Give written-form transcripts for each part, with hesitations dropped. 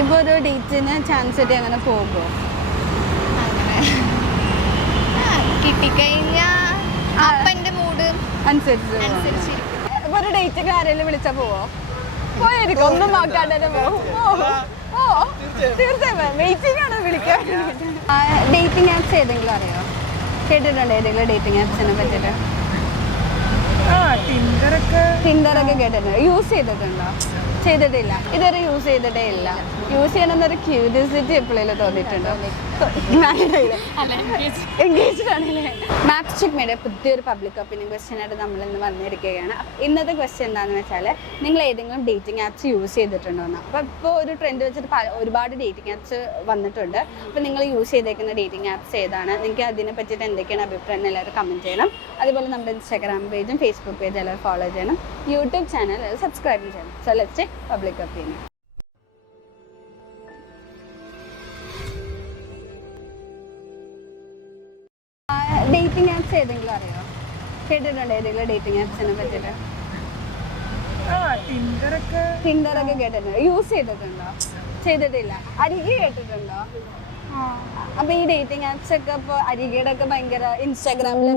ഇപ്പൊ ഒരു ഡേറ്റിന് ചാൻസ് കിട്ടി അങ്ങനെ പോകുമോ? അങ്ങനെ കിട്ടിക്കഴിഞ്ഞാ അപ്പന്റെ മൂഡ് അനുസരിച്ച് ഇപ്പൊ ഒരു ഡേറ്റിന് ആരെങ്കിലും വിളിച്ചാ പോവോ? പോയിരിക്കും, ഒന്നും നോക്കാണ്ട് പോകും. ഓ തീർച്ചയായും വെയിറ്റിംഗ് ആണ് വിളിക്കാൻ. ഡേറ്റിംഗ് ആപ്സ് ഏതെങ്കിലും അറിയോ? കേട്ടിട്ടുണ്ടോ ഏതെങ്കിലും ഡേറ്റിംഗ് ആപ്സിനെ പറ്റിട്ട്? ടിൻഡറൊക്കെ കേട്ടിട്ടുണ്ട്. യൂസ് ചെയ്തിട്ടുണ്ടോ? ചെയ്തിട്ടില്ല, ഇതുവരെ യൂസ് ചെയ്തിട്ടേ ഇല്ല. യൂസ് ചെയ്യണമെന്നൊരു ക്യൂരിയോസിറ്റി എപ്പോഴേലും തോന്നിയിട്ടുണ്ടോ? എൻഗേജ്ഡ് ആണല്ലേ. മാപ്സ് ചിക് മീഡിയ പുതിയൊരു പബ്ലിക് ഒപ്പീനിയൻ ക്വസ്റ്റ്യൻ ആയിട്ട് നമ്മൾ ഇന്ന് വന്നിരിക്കുകയാണ്. ഇന്നത്തെ ക്വസ്റ്റ്യൻ എന്താണെന്ന് വെച്ചാൽ, നിങ്ങൾ ഏതെങ്കിലും ഡേറ്റിംഗ് ആപ്സ് യൂസ് ചെയ്തിട്ടുണ്ടോ എന്ന്. അപ്പോൾ ഇപ്പോൾ ഒരു ട്രെൻഡ് വെച്ചിട്ട് ഒരുപാട് ഡേറ്റിംഗ് ആപ്സ് വന്നിട്ടുണ്ട്. അപ്പോൾ നിങ്ങൾ യൂസ് ചെയ്തേക്കുന്ന ഡേറ്റിംഗ് ആപ്സ് ഏതാണ്? നിങ്ങൾക്ക് അതിനെ പറ്റിയിട്ട് എന്തൊക്കെയാണ് അഭിപ്രായം എല്ലാവരും കമൻറ്റ് ചെയ്യണം. അതുപോലെ നമ്മുടെ ഇൻസ്റ്റാഗ്രാം പേജും ഫേസ്ബുക്ക് പേജും എല്ലാവരും ഫോളോ ചെയ്യണം. യൂട്യൂബ് ചാനൽ സബ്സ്ക്രൈബ് ചെയ്യണം. So let's check public opinion. Dating apps ഏതെങ്കിലും അറിയോ? കേട്ടിട്ടുണ്ടോ ഏതെങ്കിലും ഡേറ്റിംഗ് ആപ്സിനെ പറ്റിയിട്ട്? ടിൻഡറൊക്കെ കേട്ടിട്ടുണ്ട്. യൂസ് ചെയ്തിട്ടുണ്ടോ? ചെയ്തിട്ടില്ല. അരികെ കേട്ടിട്ടുണ്ടോ? അപ്പൊ ഈ ഡേറ്റിംഗ് ആപ്സ് ഒക്കെ ഇപ്പൊ അരികയുടെ ഒക്കെ ഭയങ്കര ഇൻസ്റ്റാഗ്രാമിൽ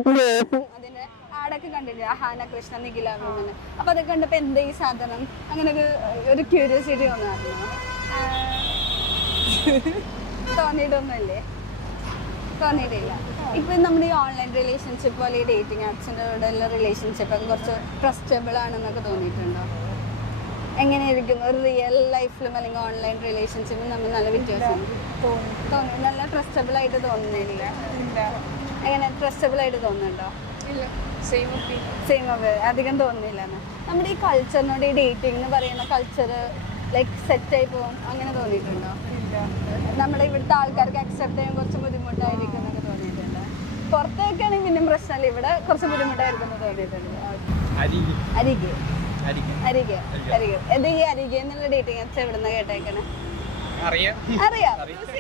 അതിന്റെ ആടൊക്കെ കണ്ടിട്ടില്ല, അഹാന കൃഷ്ണ നിഖില വിമന്. അപ്പൊ അതൊക്കെ കണ്ടപ്പോ എന്താ ഈ സാധനം അങ്ങനെ ഒരു ക്യൂരിയോസിറ്റി തോന്നാറുണ്ടോ? തോന്നിയിട്ടൊന്നുമല്ലേ? തോന്നിയിട്ടില്ല. ഇപ്പൊ നമ്മുടെ ഈ ഓൺലൈൻ റിലേഷൻഷിപ്പ് പോലെ ഈ ഡേറ്റിംഗ് ആപ്സിന്റെ കൂടെയുള്ള റിലേഷൻഷിപ്പ് ഒക്കെ കുറച്ച് ട്രസ്റ്റബിൾ ആണെന്നൊക്കെ തോന്നിയിട്ടുണ്ടോ? എങ്ങനെയായിരിക്കും ഒരു റിയൽ ലൈഫിലും അല്ലെങ്കിൽ ഓൺലൈൻ റിലേഷൻഷിപ്പും നമ്മൾ നല്ല വ്യത്യാസം തോന്നി? നല്ല ട്രസ്റ്റബിൾ ആയിട്ട് തോന്നുന്നില്ല? എങ്ങനെ ട്രസ്റ്റബിൾ ആയിട്ട് തോന്നുന്നുണ്ടോ? സെയിം അധികം തോന്നുന്നില്ല. നമ്മുടെ ഈ കൾച്ചറിനോട് ഈ ഡേറ്റിംഗ് എന്ന് പറയുന്ന കൾച്ചർ ലൈക്ക് സെറ്റായി പോകും അങ്ങനെ തോന്നിയിട്ടുണ്ടോ? നമ്മുടെ ഇവിടുത്തെ ആൾക്കാർക്ക് അക്സെപ്റ്റ് ചെയ്യാൻ കുറച്ച് ബുദ്ധിമുട്ടായിരിക്കും എന്നൊക്കെ തോന്നിയിട്ടുണ്ട്. പുറത്തൊക്കെ ആണെങ്കിൽ പിന്നെയും പ്രശ്നമല്ല, ഇവിടെ കുറച്ച് ബുദ്ധിമുട്ടായിരിക്കും എന്ന് തോന്നിയിട്ടുണ്ട്. ഇത് ഈ അരികെ എന്നുള്ള ഡേറ്റിംഗ് ആപ്സ് എവിടെ നിന്നാ കേട്ടേക്കണേ? അറിയാം.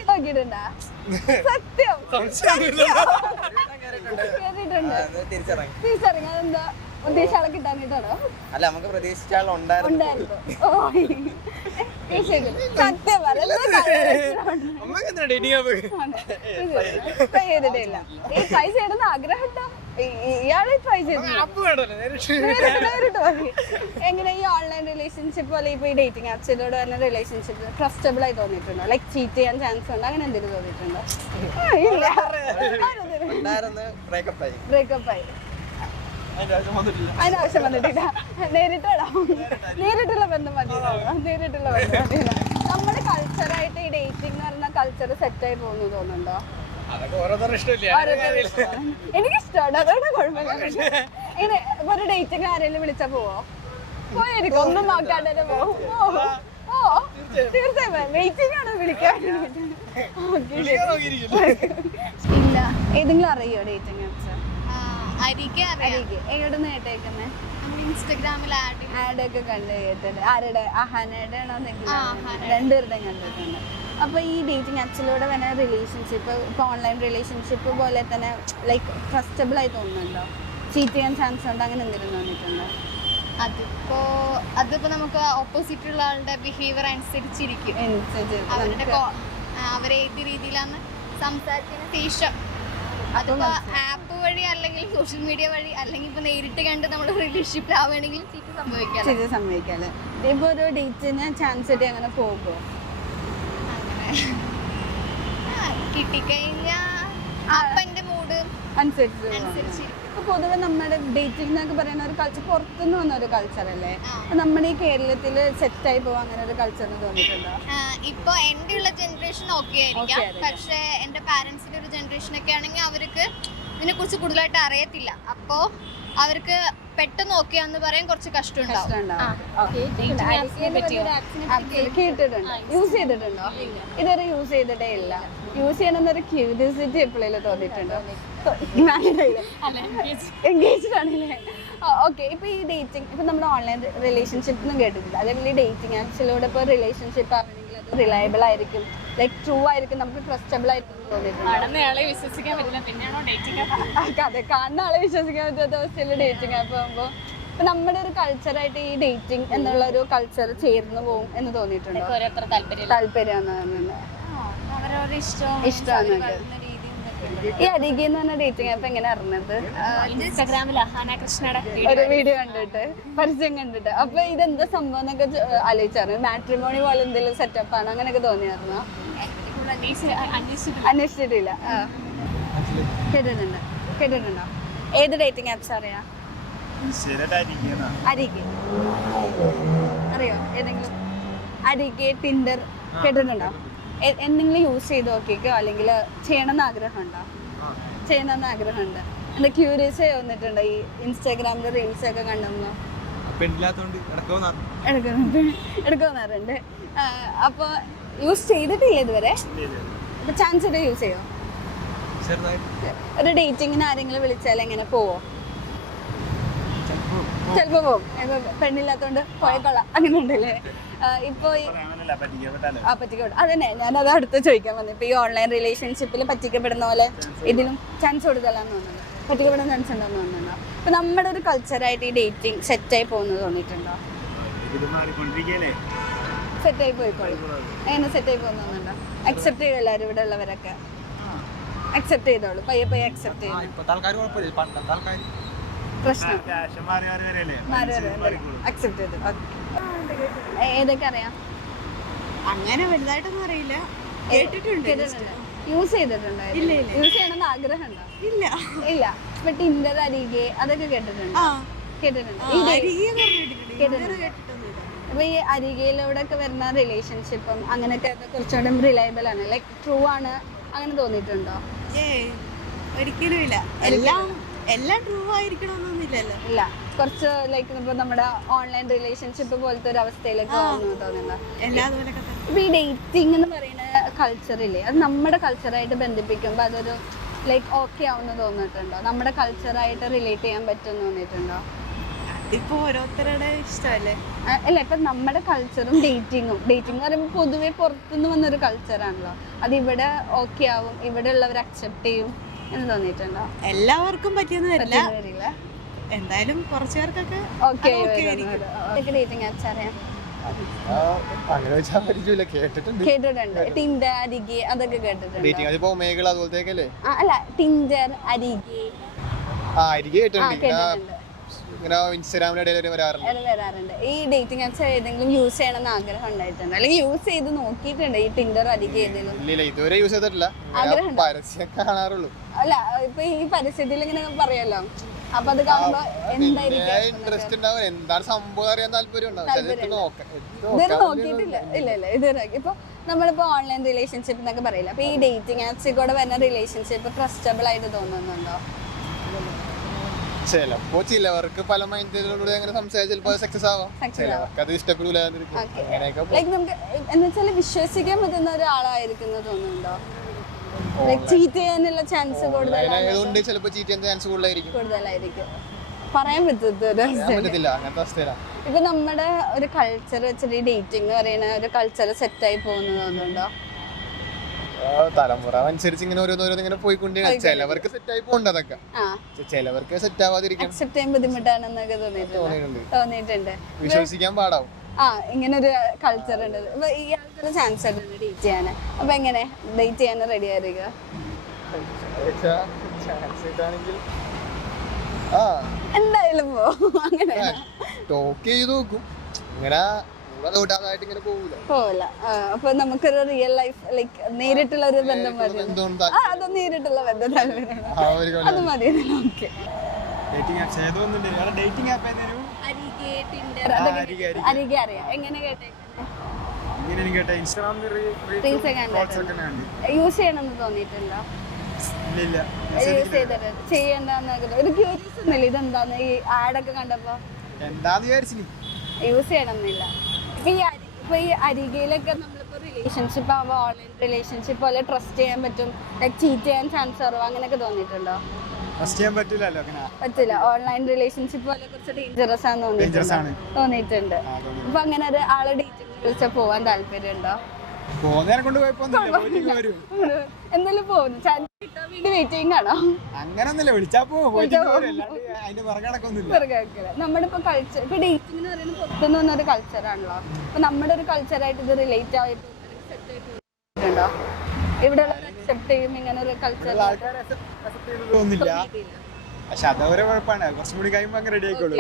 നോക്കിയിട്ടുണ്ടാ? സത്യം തിരിച്ചറിഞ്ഞ അതെന്താ ഉദ്ദേശിച്ച ആളെ കിട്ടാനിട്ടാണോ? അല്ല, നമുക്ക് പ്രതീക്ഷിച്ച ആളുണ്ടായിരുന്നു. സത്യം ട്രൈ ചെയ്യണമെന്ന് ആഗ്രഹം ഉണ്ടോ? ഇയാളെ ട്രൈ എങ്ങനെ ഈ ഓൺലൈൻ റിലേഷൻഷിപ്പ് പോലെ ഇപ്പൊ ഈ ഡേറ്റിംഗ് ആപ്സിലൂടെ തന്നെ റിലേഷൻഷിപ്പ് ട്രസ്റ്റബിൾ ആയി തോന്നിയിട്ടുണ്ടോ? ലൈക്ക് ചീറ്റ് ചെയ്യാൻ ചാൻസ് ഉണ്ടോ? അങ്ങനെ എന്തെങ്കിലും തോന്നിയിട്ടുണ്ടോ? ഇല്ല, ബ്രേക്കപ്പ് ആയി. അതിനാവശ്യം വന്നിട്ടില്ല. നേരിട്ടുള്ള ബന്ധം മതിയല്ലോ. നമ്മുടെ കൾച്ചറായിട്ട് ഈ ഡേറ്റിംഗ് എന്ന് പറയുന്ന കൾച്ചർ സെറ്റായി പോകുന്നു തോന്നുന്നുണ്ടോ? എനിക്കിഷ്ടമാണ്, അതുകൊണ്ട് കുഴപ്പമില്ല. ഇങ്ങനെ ഒരു ഡേറ്റിംഗ് ആരെങ്കിലും വിളിച്ചാ പോവോ? പോയിരിക്കും, ഒന്നും നോക്കാണ്ട് പോകും. തീർച്ചയായും വെയിറ്റിംഗ് ആണ് വിളിക്കാൻ. ഇല്ല, ഏതെങ്കിലും അറിയോ ഡേറ്റിംഗ് ആപ്സ്? എവിടുന്ന് കേട്ടേക്കുന്നേ? ഇൻസ്റ്റഗ്രാമിൽ ആഡ് ഒക്കെ കണ്ട് കേട്ടിട്ട്. ആരുടെ? അഹാനയുടെ ആണോ? രണ്ടുപേരുടെയും കണ്ടിട്ടുണ്ട്. അപ്പൊ ഈ ഡേറ്റിംഗ് ആപ്സിലൂടെ തന്നെ റിലേഷൻഷിപ്പ് ഇപ്പൊ ഓൺലൈൻ റിലേഷൻഷിപ്പ് പോലെ തന്നെ ലൈക്ക് ട്രസ്റ്റബിൾ ആയി തോന്നുന്നുണ്ടോ? ചീറ്റ് ചെയ്യാൻ ചാൻസ് ഉണ്ടോ? അങ്ങനെ എന്തെങ്കിലും തോന്നിയിട്ടുണ്ടോ? അതിപ്പോ നമുക്ക് ഓപ്പോസിറ്റ് ഉള്ള ആളുടെ ബിഹേവിയർ അനുസരിച്ചിരിക്കും. അവരെ ഏത് രീതിയിലാണ് സംസാരിക്കുന്ന ശേഷം അതിപ്പോ ആപ്പ് വഴി അല്ലെങ്കിൽ സോഷ്യൽ മീഡിയ വഴി അല്ലെങ്കിൽ ഇപ്പൊ നേരിട്ട് കണ്ട് നമ്മൾ റിലേഷൻഷിപ്പ് ആവുകയാണെങ്കിൽ ചീറ്റ് സംഭവിക്കാല്ലേ? ഇപ്പൊ ഒരു ഡേറ്റിന് ചാൻസ് കിട്ടി അങ്ങനെ പോകുമോ? കിട്ടിക്കഴിഞ്ഞാ അപ്പന്റെ മൂഡ് അനുസരിച്ച്. പൊതുവെ നമ്മുടെ ഡേറ്റിംഗ് എന്നൊക്കെ പറയുന്ന ഒരു കൾച്ചർ പുറത്തുനിന്ന് വന്ന ഒരു കൾച്ചർ അല്ലേ? നമ്മുടെ ഈ കേരളത്തില് സെറ്റായി പോവാൻ അങ്ങനെ ഒരു കൾച്ചറിന് തോന്നിയിട്ടുണ്ടോ? ഇപ്പൊ എന്റെ ഉള്ള ജനറേഷൻ ഓക്കെ ആയിരിക്കാം, പക്ഷെ എന്റെ പാരന്റ്സിന്റെ ഒരു ജനറേഷൻ ഒക്കെ ആണെങ്കിൽ അവർക്ക് ഇതിനെ കുറിച്ച് കൂടുതലായിട്ട് അറിയത്തില്ല. അപ്പോ അവർക്ക് പെട്ടെന്ന് ഓക്കെ എന്ന് പറയാൻ കുറച്ച് കഷ്ടമുണ്ടാവും. കേട്ടിട്ടുണ്ടോ? യൂസ് ചെയ്തിട്ടുണ്ടോ? ഇതുവരെ യൂസ് ചെയ്തിട്ടേ ഇല്ല. യൂസ് ചെയ്യണമെന്നൊരു ക്യൂരിയോസിറ്റി എപ്പോഴേലും തോന്നിയിട്ടുണ്ടോ? എൻഗേജ്ഡ് ആണല്ലേ? ഓക്കെ. ഇപ്പൊ ഈ ഡേറ്റിംഗ് ഇപ്പൊ നമ്മുടെ ഓൺലൈൻ റിലേഷൻഷിപ്പ് ഒന്നും കേട്ടിട്ടില്ല. അതേപോലെ ഈ ഡേറ്റിംഗ് ആപ്സിലൂടെ ഇപ്പൊ റിലേഷൻഷിപ്പ് ആവണമെങ്കിൽ അത് റിലയബിൾ ആയിരിക്കും, ലൈക്ക് ട്രൂ ആയിരിക്കും, നമുക്ക് ട്രസ്റ്റബിൾ ആയിരിക്കും തോന്നിയിട്ടുണ്ട്. വിശ്വസിക്കാൻ പറ്റില്ല, പിന്നെയാണോ ഡേറ്റിംഗ് ആപ്പ്? അതെ, കാണുന്ന ആളെ വിശ്വസിക്കാൻ പറ്റാത്ത അവസ്ഥയിൽ ഡേറ്റിംഗ് ആപ്പ് ആകുമ്പോ അപ്പൊ നമ്മുടെ ഒരു കൾച്ചറായിട്ട് ഈ ഡേറ്റിംഗ് എന്നുള്ള ഒരു കൾച്ചർ ചേർന്ന് പോകും എന്ന് തോന്നിയിട്ടുണ്ടോ? ഓരോരുത്തർ താല്പര്യം അവരവരുടെ ഇഷ്ടമാണ്. ഈ അരികെ എന്ന് പറഞ്ഞ ഡേറ്റിംഗ് ആപ്പ് എങ്ങനെ അറിഞ്ഞത്? ഇൻസ്റ്റാഗ്രാമിൽ അഹാന കൃഷ്ണയുടെ ഒരു വീഡിയോ കണ്ടിട്ട്, പരസ്യം കണ്ടിട്ട്. അപ്പൊ ഇതെന്താ സംഭവം എന്നൊക്കെ ആലോചിച്ചായിരുന്നു. മാട്രിമോണി പോലെ എന്തെങ്കിലും സെറ്റപ്പ് ആണ് അങ്ങനെയൊക്കെ തോന്നിയായിരുന്നോ? അന്വേഷിച്ചിട്ടില്ല. കേട്ടിട്ടുണ്ടോ? ഏത് ഡേറ്റിംഗ് ആപ്സ് അറിയാം? അരികെ അറിയോ? ഏതെങ്കിലും അരികെ, ടിൻഡർ കേട്ടിട്ടുണ്ടോ? എന്തെങ്കിലും യൂസ് ചെയ്ത് നോക്കിക്കോ, അല്ലെങ്കിൽ ചെയ്യണമെന്ന് ആഗ്രഹമുണ്ടോ? ചെയ്യണമെന്ന് ആഗ്രഹമുണ്ട്. എന്താ ക്യൂരിയസ് വന്നിട്ടുണ്ടോ ഈ ഇൻസ്റ്റാഗ്രാമിൽ റീൽസ് ഒക്കെ കണ്ടെന്നോ? എടുക്കുന്നുണ്ട്. അപ്പൊ യൂസ് ചെയ്തിട്ടില്ല ഇതുവരെ. അപ്പൊ ചാൻസ് ഇട്ട് യൂസ് ചെയ്യോ? ഒരു ഡേറ്റിങ്ങിന് ആരെങ്കിലും വിളിച്ചാൽ എങ്ങനെ പോവോ? ചിലപ്പോ പോവും. പെണ്ണില്ലാത്തോണ്ട് പോയേക്കൊള്ളാം അങ്ങനെ ഉണ്ടല്ലേ? ഇപ്പൊ പറ്റിക്കപ്പെടും. അതന്നെ ഞാനത് അടുത്ത് ചോദിക്കാൻ വന്നു. ഇപ്പൊ ഈ ഓൺലൈൻ റിലേഷൻഷിപ്പിൽ പറ്റിക്കപ്പെടുന്ന പോലെ ഇതിലും ചാൻസ് കൊടുക്കലാന്ന് തോന്നുന്നു. പറ്റിക്കപ്പെടാൻ ചാൻസ് ഉണ്ടെന്ന് തോന്നുന്നുണ്ടോ? ഇപ്പൊ നമ്മുടെ ഒരു കൾച്ചറായിട്ട് ഈ ഡേറ്റിംഗ് സെറ്റായി പോകുന്നത് തോന്നിയിട്ടുണ്ടോ? സെറ്റായി പോയിക്കോളും. എങ്ങനെ സെറ്റായി പോകുന്നുണ്ടോ? അക്സെപ്റ്റ് ചെയ്യും എല്ലാവരും ഇവിടെ ഉള്ളവരൊക്കെ? അക്സെപ്റ്റ് ചെയ്തോളൂ, പയ്യെ പയ്യെ അക്സെപ്റ്റ് ചെയ്യും. പ്രശ്നം അക്സെപ്റ്റ് ചെയ്തു. ഏതൊക്കെ അറിയാം? അങ്ങനെ വലുതായിട്ടൊന്നും അറിയില്ല. കേട്ടിട്ടുണ്ട്. യൂസ് ചെയ്തിട്ടുണ്ടായിരുന്നു? യൂസ് ചെയ്യണമെന്ന് ആഗ്രഹമുണ്ടോ? ഇല്ല. ഇപ്പൊ ടിൻഡർ, അരികെ അതൊക്കെ കേട്ടിട്ടുണ്ടോ? കേട്ടിട്ടുണ്ട്. അപ്പൊ ഈ അരികയിലൂടെ ഒക്കെ വരുന്ന റിലേഷൻഷിപ്പും അങ്ങനെയൊക്കെ കുറച്ചുകൂടെ റിലയബിൾ ആണ്, ലൈക്ക് ട്രൂ ആണ്, അങ്ങനെ തോന്നിയിട്ടുണ്ടോ? ഒരിക്കലും ഇല്ല. എല്ലാം ട്രൂ ആയിരിക്കണമെന്നൊന്നുമില്ലല്ലോ. ഇല്ല, കുറച്ച് ലൈക്ക് ഇപ്പൊ നമ്മുടെ ഓൺലൈൻ റിലേഷൻഷിപ്പ് പോലത്തെ ഒരു അവസ്ഥയിലേക്ക് തോന്നുന്നുണ്ടോ? ഇപ്പൊ ഈ ഡേറ്റിംഗ് എന്ന് പറയുന്ന കൾച്ചറില്ലേ, അത് നമ്മുടെ കൾച്ചറായിട്ട് ബന്ധിപ്പിക്കുമ്പോൾ അതൊരു ലൈക്ക് ഓക്കെ ആവുമെന്ന് തോന്നിയിട്ടുണ്ടോ? നമ്മുടെ കൾച്ചറായിട്ട് റിലേറ്റ് ചെയ്യാൻ പറ്റുമെന്ന് തോന്നിയിട്ടുണ്ടോ? ഇപ്പൊ ഓരോരുത്തരുടെ ഇഷ്ടമല്ലേ? അല്ല, ഇപ്പൊ നമ്മുടെ കൾച്ചറും ഡേറ്റിംഗ് എന്ന് പറയുമ്പോൾ പൊതുവെ പുറത്തുനിന്ന് വന്നൊരു കൾച്ചറാണല്ലോ. അത് ഇവിടെ ഓക്കെ ആവും, ഇവിടെ ഉള്ളവർ അക്സെപ്റ്റ് ചെയ്യും എന്ന് തോന്നിയിട്ടുണ്ടോ? എല്ലാവർക്കും പറ്റിയെന്ന് വരില്ല. എന്തായാലും കുറച്ചു പേർക്കൊക്കെ ഡേറ്റിംഗ് ആപ്സ് അറിയാം? കേട്ടിട്ടുണ്ട്. ടിൻഡർ, അരികെ അതൊക്കെ കേട്ടിട്ടുണ്ട്. അല്ല, ടിൻഡർ, അരികെ കേട്ടിട്ടുണ്ട്. വരാറുണ്ട്. ഈ ഡേറ്റിംഗ് ആപ്സ് ഏതെങ്കിലും യൂസ് ചെയ്യണമെന്ന് ആഗ്രഹം ഉണ്ടായിട്ടുണ്ട്, അല്ലെങ്കിൽ യൂസ് ചെയ്ത് നോക്കിയിട്ടുണ്ട്? ഈ ടിൻഡർ, അരികെ ഏതെങ്കിലും അല്ല, ഇപ്പൊ ഈ പരസ്യത്തിൽ ഇങ്ങനെ പറയല്ലോ, അപ്പൊ അത് കാണുമ്പോ ഇതുവരെ നോക്കിയിട്ടില്ല. ഇല്ല ഇതുവരെ. ഇപ്പൊ നമ്മളിപ്പോ ഓൺലൈൻ റിലേഷൻഷിപ്പ് എന്നൊക്കെ പറയില്ല, അപ്പൊ ഈ ഡേറ്റിംഗ് ആപ്സിൽ കൂടെ വരുന്ന റിലേഷൻഷിപ്പ് ട്രസ്റ്റബിൾ ആയിട്ട് തോന്നുന്നുണ്ടോ? ചിലപ്പോ ചിലവർക്ക് പല മൈൻഡിലൂടെ അങ്ങനെ സംസാരിച്ച് ചിലപ്പോ സക്സസ് ആവാം, ചിലവർക്ക് അത് ഇഷ്ടപ്പെടില്ല. ലൈക്ക് നമുക്ക് എന്ന് വെച്ചാൽ വിശ്വസിക്കാൻ പറ്റുന്ന ഒരാളായിരിക്കും തോന്നുന്നുണ്ടോ? ചീറ്റ് ചെയ്യാനുള്ള ചാൻസ് കൂടുതലായിരിക്കും. പറയാൻ പറ്റത്തില്ല അങ്ങനത്തെ അവസ്ഥയിലാണ്. ഇപ്പൊ നമ്മുടെ ഒരു കൾച്ചർ വെച്ചിട്ട് ഈ ഡേറ്റിംഗ് എന്ന് പറയുന്ന ഒരു കൾച്ചർ സെറ്റായി പോകുന്നത് തോന്നുന്നുണ്ടോ? തലമുറ അനുസരിച്ച് ഇങ്ങനെ ഓരോന്നോരോന്ന് ഇങ്ങനെ പോയിക്കൊണ്ടിരിക്കും. ചിലവർക്ക് സെറ്റായി പോകണ്ട, അതൊക്കെ ചിലവർക്ക് സെറ്റ് ആവാതിരിക്കും, അക്സെപ്റ്റ് ചെയ്യാൻ ബുദ്ധിമുട്ടാണെന്നൊക്കെ തോന്നിയിട്ടുണ്ട്. വിശ്വസിക്കാൻ പാടാവും. ഇങ്ങനെ ഒരു കൾച്ചർ ഉണ്ട്. അപ്പൊ ഇയാൾക്കൊരു ചാൻസ് ഉണ്ട് ഡേറ്റ് ചെയ്യാൻ. അപ്പൊ എങ്ങനെ ഡേറ്റ് ചെയ്യാൻ റെഡി ആയിരിക്കുക? എന്തായാലും അങ്ങനെ ടോക്ക് ചെയ്ത് നോക്കും, ഇങ്ങനെ പോവില്ല. അപ്പൊ നമുക്കൊരു റിയൽ ലൈഫ് ലൈക്ക് നേരിട്ടുള്ള ഒരു ബന്ധം മതി. അത് നേരിട്ടുള്ള ബന്ധം അത് മതി. ഓക്കെ. അരികെ അറിയാം. എങ്ങനെ യൂസ് ചെയ്യണമെന്ന് തോന്നിയിട്ടുണ്ടോ? യൂസ് ചെയ്തിട്ട് ചെയ്യണ്ടെന്ന് ഒരു ക്യൂരിയസ് ഒന്നുമില്ല, ഇതെന്താന്ന് ഈ ആഡൊക്കെ കണ്ടപ്പോ യൂസ് ചെയ്യണമെന്നില്ല. ഇപ്പൊ ഈ അരികയിലൊക്കെ നമ്മളിപ്പോ റിലേഷൻഷിപ്പ് ആകുമ്പോൾ ഓൺലൈൻ റിലേഷൻഷിപ്പ് പോലെ ട്രസ്റ്റ് ചെയ്യാൻ പറ്റും, ലൈക്ക് ചീറ്റ് ചെയ്യാൻ ചാൻസ് കുറവ്, അങ്ങനെയൊക്കെ തോന്നിയിട്ടുണ്ടോ? പറ്റില്ല. ഓൺലൈൻ റിലേഷൻഷിപ്പ് പോലെ കുറച്ച് ഡേഞ്ചറസ് ആണെന്ന് തോന്നിയിട്ടുണ്ട്. അപ്പൊ അങ്ങനെ ഒരു ആളെ ഡേറ്റിംഗ് വിളിച്ചാൽ പോവാൻ താല്പര്യം ഉണ്ടോ? പോകുന്നതിനെ കൊണ്ട് എന്തായാലും പോകുന്നു. കിട്ടാൻ വേണ്ടി വെയിറ്റിംഗ് ആണോ? അങ്ങനൊന്നുമില്ല, വിളിച്ചാ പോയിട്ട് അതിന്റെ പുറകണക്കൊന്നുമില്ല. നമ്മളിപ്പോ കൾച്ചർ ഇപ്പൊ ഡേറ്റിംഗ് എന്ന് പറയുന്നത് പുറത്തുനിന്ന് വന്നൊരു കൾച്ചറാണല്ലോ. അപ്പൊ നമ്മുടെ ഒരു കൾച്ചറായിട്ട് ഇത് റിലേറ്റ് ആയിട്ട് സെറ്റ് ആയിട്ടുണ്ടോ? ഇവിടെ അക്സെപ്റ്റ് ചെയ്യും ഇങ്ങനെ ഒരു കൾച്ചർ? ആൾക്കാരെ accept ചെയ്ത് തോന്നുന്നില്ല, പക്ഷെ അതവരെ കുഴപ്പമാണ്. കുറച്ചും കൂടി കഴിയുമ്പോ അങ്ങ് റെഡി ആയിക്കോളൂ.